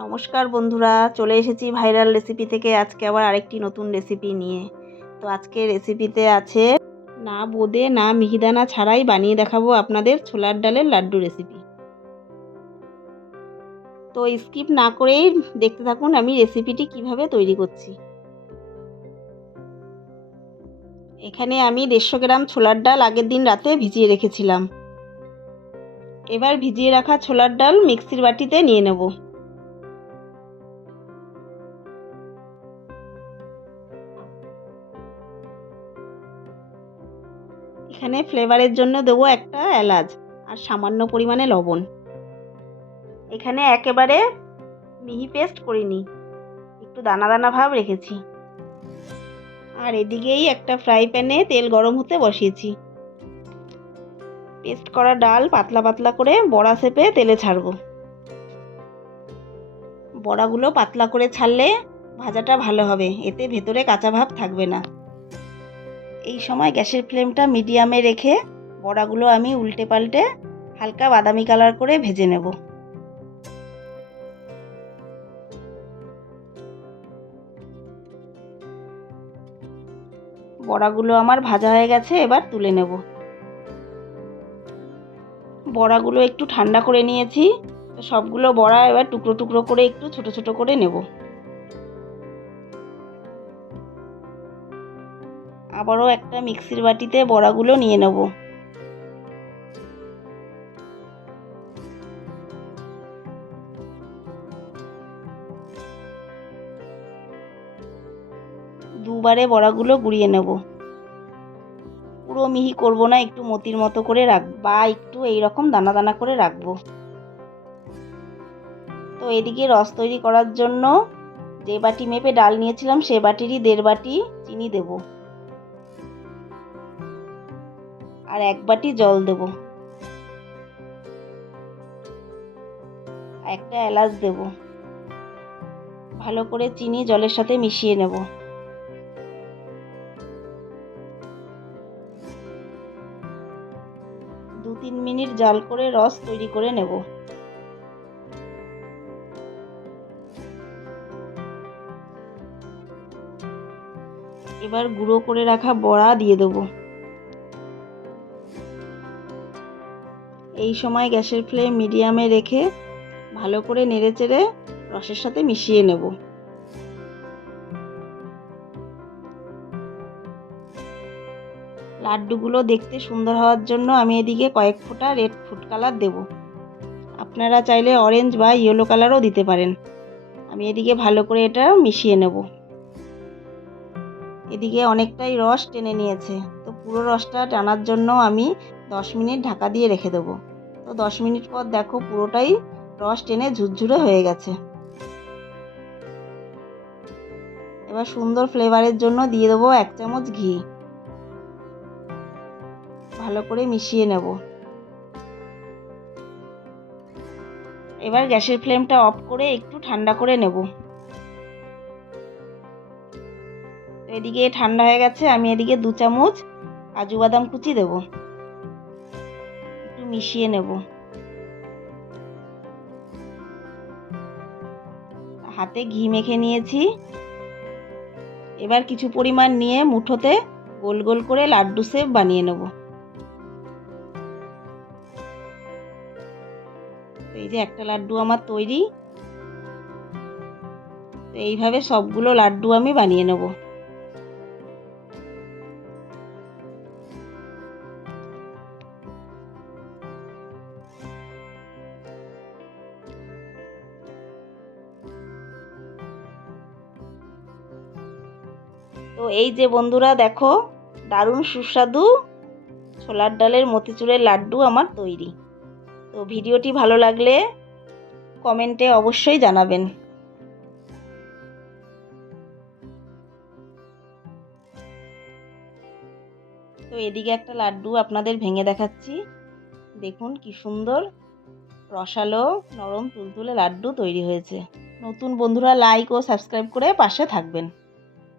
নমস্কার বন্ধুরা, চলে এসেছি ভাইরাল রেসিপি থেকে। আজকে আবার আরেকটি নতুন রেসিপি নিয়ে। তো আজকে রেসিপিতে আছে, না বোঁদে, না মিহিদানা ছাড়াই বানিয়ে দেখাবো আপনাদের ছোলার ডালের লাড্ডু রেসিপি তো স্কিপ না করেই দেখতে থাকুন আমি রেসিপিটি কীভাবে তৈরি করছি। এখানে আমি দেড়শো গ্রাম ছোলার ডাল আগের দিন রাতে ভিজিয়ে রেখেছিলাম। এবার ভিজিয়ে রাখা ছোলার ডাল মিক্সির বাটিতে নিয়ে নেব। এখানে ফ্লেভারের জন্য দেবো একটা এলাচ আর সামান্য পরিমাণে লবণ। এখানে একেবারে মিহি পেস্ট করিনি, একটু দানা দানা ভাব রেখেছি। আর এদিকেই একটা ফ্রাই প্যানে তেল গরম হতে বসিয়েছি। পেস্ট করা ডাল পাতলা পাতলা করে বড়া শেপে তেলে ছাড়বো। বড়াগুলো পাতলা করে ছাড়লে ভাজাটা ভালো হবে, এতে ভেতরে কাঁচা ভাব থাকবে না। এই সময় গ্যাসের ফ্লেমটা মিডিয়ামে রেখে বড়াগুলো আমি উল্টে পাল্টে হালকা বাদামি কালার করে ভেজে নেব। বড়াগুলো আমার ভাজা হয়ে গেছে, এবার তুলে নেব। বড়াগুলো একটু ঠান্ডা করে নিয়েছি সবগুলো বড়া এবার টুকরো টুকরো করে একটু ছোট ছোট করে নেব। আবারও একটা মিক্সির বাটিতে বড়াগুলো নিয়ে নেব। দুবারে বড়াগুলো গুঁড়িয়ে নেব। পুরো মিহি করব না, একটু মতির মতো করে রাখ, বা একটু এই রকম দানা দানা করে রাখব। তো এদিকে রস তৈরি করার জন্য যে বাটি মেপে ডাল নিয়েছিলাম, সে বাটিরই দেড় বাটি চিনি দেব। আর এক বাটি জল দেব। একটা এলাচ দেব। ভালো করে চিনি জলের সাথে মিশিয়ে নেব। দু তিন মিনিট জাল করে রস তৈরি করে নেব। এবার গুঁড়ো করে রাখা বড়া দিয়ে দেবো। এই সময় গ্যাসের ফ্লেম মিডিয়ামে রেখে ভালো করে নেড়ে চেড়ে রসের সাথে মিশিয়ে নেব। লাড্ডুগুলো দেখতে সুন্দর হওয়ার জন্য আমি এদিকে কয়েক ফোঁটা রেড ফুড কালার দেব। আপনারা চাইলে অরেঞ্জ বা ইয়েলো কালারও দিতে পারেন। আমি এদিকে ভালো করে এটা মিশিয়ে নেব। এদিকে অনেকটাই রস টেনে নিয়েছে। তো পুরো রসটা টানার জন্য আমি দশ মিনিট ঢাকা দিয়ে রেখে দেবো। তো দশ মিনিট পর দেখো পুরোটাই রস টেনে ঝুরঝুরে হয়ে গেছে। এবার সুন্দর ফ্লেভারের জন্য দিয়ে দেবো এক চামচ ঘি। ভালো করে মিশিয়ে নেব। এবার গ্যাসের ফ্লেমটা অফ করে একটু ঠান্ডা করে নেব। এদিকে ঠান্ডা হয়ে গেছে, আমি এদিকে দু চামচ কাজু বাদাম কুচি দেবো। মিশিয়ে নেব। হাতে ঘি মেখে নিয়েছি। এবার কিছু পরিমাণ নিয়ে মুঠোতে গোল গোল করে লাড্ডু শেপ বানিয়ে নেব। এই যে একটা লাড্ডু আমার তৈরি। এইভাবে সবগুলো লাড্ডু আমি বানিয়ে নেব। তো এই যে বন্ধুরা দেখো, দারুণ সুস্বাদু ছোলার ডালের মতিচুরের লাড্ডু আমার তৈরি। তো ভিডিওটি ভালো লাগলে কমেন্টে অবশ্যই জানাবেন। তো এদিকে একটা লাড্ডু আপনাদের ভেঙে দেখাচ্ছি। দেখুন কি সুন্দর রসালো, নরম, তুলতুলে লাড্ডু তৈরি হয়েছে। নতুন বন্ধুরা লাইক ও সাবস্ক্রাইব করে পাশে থাকবেন।